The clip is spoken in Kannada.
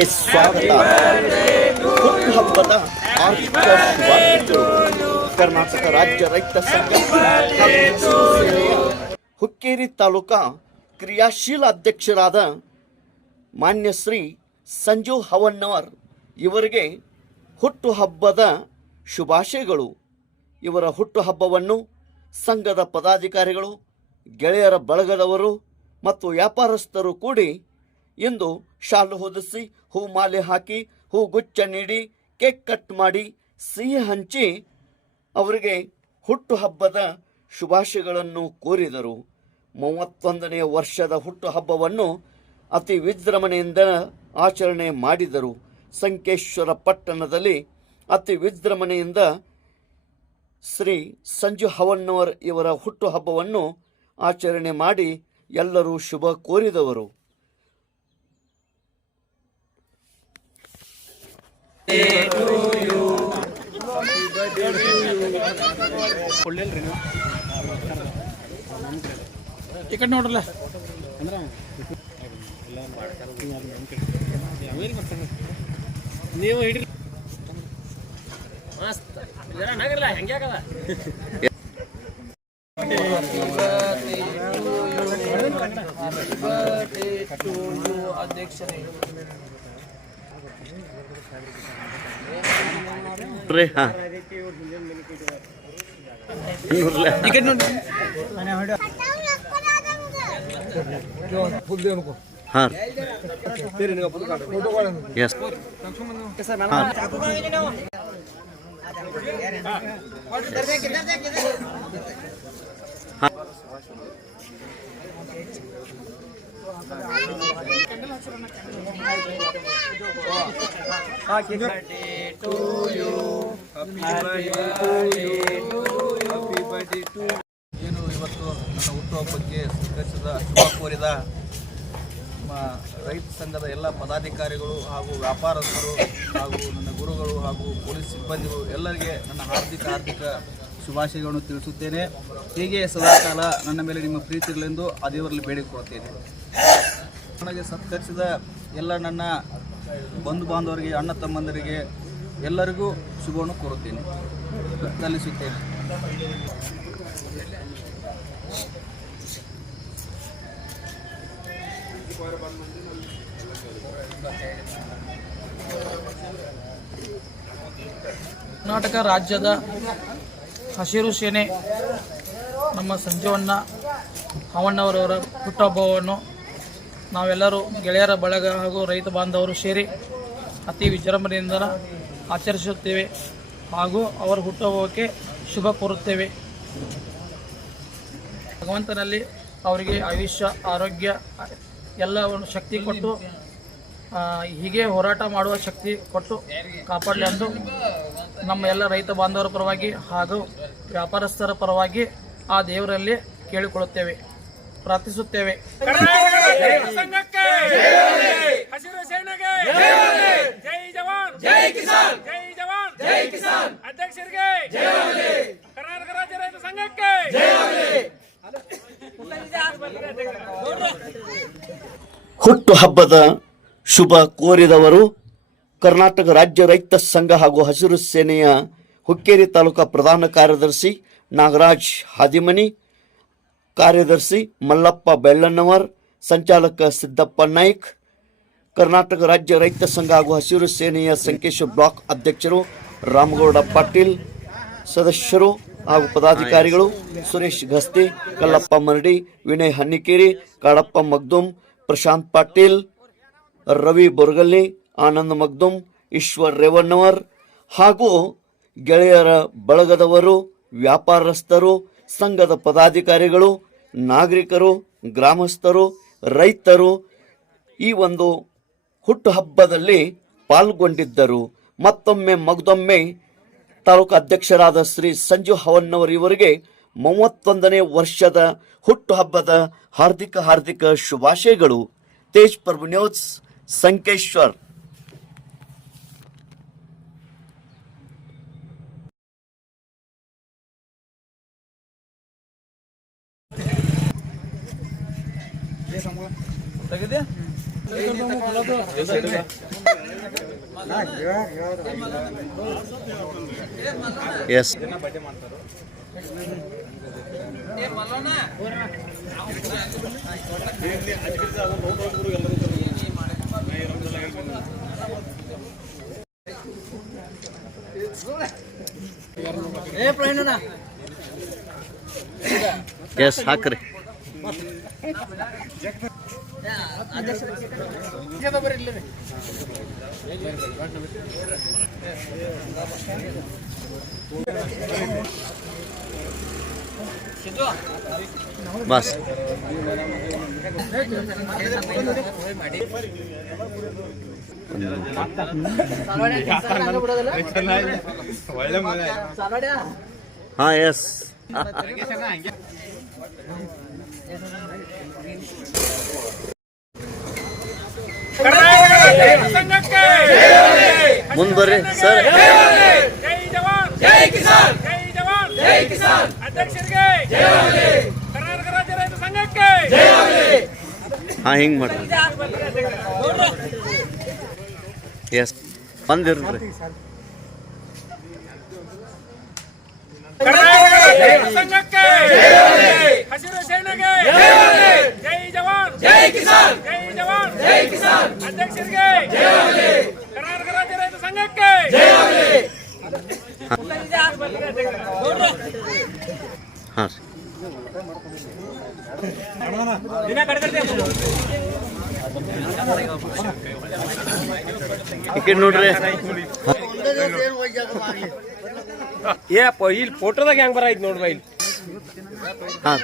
ಕಾರ್ಯಕ್ರಮಕ್ಕೆ ಸ್ವಾಗತ. ಹುಟ್ಟುಹಬ್ಬದ ಆರ್ಥಿಕ ಶುಭಾಶಯಗಳು. ಕರ್ನಾಟಕ ರಾಜ್ಯ ರೈತ ಸಂಘ ಹುಕ್ಕೇರಿ ತಾಲೂಕಾ ಕ್ರಿಯಾಶೀಲ ಅಧ್ಯಕ್ಷರಾದ ಮಾನ್ಯ ಶ್ರೀ ಸಂಜು ಹವನ್ನವರ್ ಇವರಿಗೆ ಹುಟ್ಟುಹಬ್ಬದ ಶುಭಾಶಯಗಳು. ಇವರ ಹುಟ್ಟುಹಬ್ಬವನ್ನು ಸಂಘದ ಪದಾಧಿಕಾರಿಗಳು, ಗೆಳೆಯರ ಬಳಗದವರು ಮತ್ತು ವ್ಯಾಪಾರಸ್ಥರು ಕೂಡಿ ಇಂದು ಶಾಲು ಹೊದಿಸಿ, ಹೂ ಮಾಲೆ ಹಾಕಿ, ಹೂಗುಚ್ಛ ನೀಡಿ, ಕೇಕ್ ಕಟ್ ಮಾಡಿ, ಸಿಹಿ ಹಂಚಿ ಅವರಿಗೆ ಹುಟ್ಟುಹಬ್ಬದ ಶುಭಾಶಯಗಳನ್ನು ಕೋರಿದರು. 31ನೇ ವರ್ಷದ ಹುಟ್ಟುಹಬ್ಬವನ್ನು ಅತಿ ವಿಜೃಂಭಣೆಯಿಂದ ಆಚರಣೆ ಮಾಡಿದರು. ಸಂಕೇಶ್ವರ ಪಟ್ಟಣದಲ್ಲಿ ಅತಿ ವಿಜೃಂಭಣೆಯಿಂದ ಶ್ರೀ ಸಂಜು ಹವನ್ನವರ್ ಇವರ ಹುಟ್ಟುಹಬ್ಬವನ್ನು ಆಚರಣೆ ಮಾಡಿ ಎಲ್ಲರೂ ಶುಭ ಕೋರಿದವರು. ಈ ಕಡೆ ನೋಡ್ರಲ್ಲ ನೀವು ಹಿಡ್ರಿ ಮಸ್ತ್ ನಗರಲ್ಲ ಹೆಂಗೆ ಆಗಲ್ಲ. ಅಧ್ಯಕ್ಷರೇ ಏನು ಇವತ್ತು ನನ್ನ ಹುಟ್ಟುಹಬ್ಬಕ್ಕೆ ಸ್ವೀಕರಿಸಿದ ಶುಭ ಕೋರಿದ ನಮ್ಮ ರೈತ ಸಂಘದ ಎಲ್ಲ ಪದಾಧಿಕಾರಿಗಳು ಹಾಗೂ ವ್ಯಾಪಾರಸ್ಥರು ಹಾಗೂ ನನ್ನ ಗುರುಗಳು ಹಾಗೂ ಪೊಲೀಸ್ ಸಿಬ್ಬಂದಿಗಳು ಎಲ್ಲರಿಗೆ ನನ್ನ ಹಾರ್ದಿಕ ಶುಭಾಶಯಗಳನ್ನು ತಿಳಿಸುತ್ತೇನೆ. ಹೀಗೆ ಸದಾಕಾಲ ನನ್ನ ಮೇಲೆ ನಿಮ್ಮ ಪ್ರೀತಿ ಇರಲೆಂದು ಆ ದೇವರಲ್ಲಿ ಬೇಡಿಕೊಳ್ಳುತ್ತೇನೆ. ನನಗೆ ಸತ್ಕರಿಸಿದ ಎಲ್ಲ ನನ್ನ ಬಂಧು ಬಾಂಧವರಿಗೆ, ಅಣ್ಣ ತಮ್ಮಂದರಿಗೆ ಎಲ್ಲರಿಗೂ ಶುಭವನ್ನು ಕೋರುತ್ತೇನೆ, ಸಲ್ಲಿಸುತ್ತೇನೆ. ಕರ್ನಾಟಕ ರಾಜ್ಯದ ಹಸಿರು ಸೇನೆ ನಮ್ಮ ಸಂಜೀವಣ್ಣ ಹವಣ್ಣವರವರ ಹುಟ್ಟುಹಬ್ಬವನ್ನು ನಾವೆಲ್ಲರೂ ಗೆಳೆಯರ ಬಳಗ ಹಾಗೂ ರೈತ ಬಾಂಧವರು ಸೇರಿ ಅತಿ ವಿಜೃಂಭಣೆಯಿಂದ ಆಚರಿಸುತ್ತೇವೆ ಹಾಗೂ ಅವರ ಹುಟ್ಟುಹಬ್ಬಕ್ಕೆ ಶುಭ ಕೋರುತ್ತೇವೆ. ಭಗವಂತನಲ್ಲಿ ಅವರಿಗೆ ಆಯುಷ್ಯ, ಆರೋಗ್ಯ ಎಲ್ಲವನ್ನು ಶಕ್ತಿ ಕೊಟ್ಟು ಹೀಗೆ ಹೋರಾಟ ಮಾಡುವ ಶಕ್ತಿ ಕೊಟ್ಟು ಕಾಪಾಡಲಿ ಎಂದು ನಮ್ಮ ಎಲ್ಲ ರೈತ ಬಾಂಧವರ ಪರವಾಗಿ ಹಾಗೂ ವ್ಯಾಪಾರಸ್ಥರ ಪರವಾಗಿ ಆ ದೇವರಲ್ಲಿ ಕೇಳಿಕೊಳ್ಳುತ್ತೇವೆ, ಪ್ರಾರ್ಥಿಸುತ್ತೇವೆ. ಹುಟ್ಟುಹಬ್ಬದ ಶುಭ ಕೋರಿದವರು ಕರ್ನಾಟಕ ರಾಜ್ಯ ರೈತ ಸಂಘ ಹಾಗೂ ಹಸಿರು ಸೇನೆಯ ಹುಕ್ಕೇರಿ ತಾಲೂಕಾ ಪ್ರಧಾನ ಕಾರ್ಯದರ್ಶಿ ನಾಗರಾಜ್ ಹಾದಿಮನಿ, ಕಾರ್ಯದರ್ಶಿ ಮಲ್ಲಪ್ಪ ಬೆಳ್ಳಣ್ಣವರ್, ಸಂಚಾಲಕ ಸಿದ್ದಪ್ಪ ನಾಯ್ಕ್, ಕರ್ನಾಟಕ ರಾಜ್ಯ ರೈತ ಸಂಘ ಹಾಗೂ ಹಸಿರು ಸೇನೆಯ ಸಂಕೇಶ್ವರ ಬ್ಲಾಕ್ ಅಧ್ಯಕ್ಷರು ರಾಮಗೌಡ ಪಾಟೀಲ್, ಸದಸ್ಯರು ಹಾಗೂ ಪದಾಧಿಕಾರಿಗಳು ಸುರೇಶ್ ಗಸ್ತಿ, ಕಲ್ಲಪ್ಪ ಮರಡಿ, ವಿನಯ್ ಹನ್ನಿಕೇರಿ, ಕಾಡಪ್ಪ ಮಗ್ದುಮ್, ಪ್ರಶಾಂತ್ ಪಾಟೀಲ್, ರವಿ ಬೊರ್ಗಲ್ಲಿ, ಆನಂದ್ ಮಗ್ದುಮ್, ಈಶ್ವರ್ ರೇವಣ್ಣವರ್ ಹಾಗೂ ಗೆಳೆಯರ ಬಳಗದವರು, ವ್ಯಾಪಾರಸ್ಥರು, ಸಂಘದ ಪದಾಧಿಕಾರಿಗಳು, ನಾಗರಿಕರು, ಗ್ರಾಮಸ್ಥರು, ರೈತರು ಈ ಒಂದು ಹುಟ್ಟುಹಬ್ಬದಲ್ಲಿ ಪಾಲ್ಗೊಂಡಿದ್ದರು. ಮತ್ತೊಮ್ಮೆ ಮಗದೊಮ್ಮೆ ತಾಲೂಕು ಅಧ್ಯಕ್ಷರಾದ ಶ್ರೀ ಸಂಜು ಹವನ್ನವರ್ ಇವರಿಗೆ 31ನೇ ವರ್ಷದ ಹುಟ್ಟುಹಬ್ಬದ ಹಾರ್ದಿಕ ಶುಭಾಶಯಗಳು. ತೇಜ್ ಪ್ರಭು ನ್ಯೂಸ್, ಸಂಕೇಶ್ವರ್. ತೆಗೆದೆ ಎಸ್ ಎಸ್ ಹಾಕ್ರಿ. ಬಸ್ ಹಾಂ ಎಸ್ ಮುಂದೆ ಬರ್ರಿ ಸರ್. ಜೈ ಜವಾನ್ ಜೈ ಕಿಸಾನ್ ಜೈ ಜವಾನ್ ಜೈ ಕಿಸಾನ್ ಅಧ್ಯಕ್ಷರಿಗೆ ಕರ್ನಾಟಕ ರಾಜ್ಯ ರೈತ ಸಂಘಕ್ಕೆ ಹಾಂ ಹಿಂಗೆ ಮಾಡ್ರಿ. ಎಸ್ ಬಂದಿರ್ರಿ. ಕರ್ನಾಟಕ ರೈತ ಸಂಘಕ್ಕೆ ಹಸಿರು ಸೇನೆಗೆ ಜೈ ಜವಾನ್ ಜೈ ಕಿಸಾನ್ ಜೈ ಜವಾನ್ ಜೈ ಕಿಸಾನ್ ಅಧ್ಯಕ್ಷರಿಗೆ ಕರ್ನಾಟಕ ರಾಜ್ಯ ರೈತ ಸಂಘಕ್ಕೆ ಹಾಂ ರೀ. ಈ ಕಡೆ ನೋಡ್ರಿ. ಇಲ್ಲಿ ಫೋಟೋದಾಗ ಹೆಂಗ್ ಬರಾಯ್ತು ನೋಡ್ರಿ ಇಲ್ಲಿ ಹಾಂ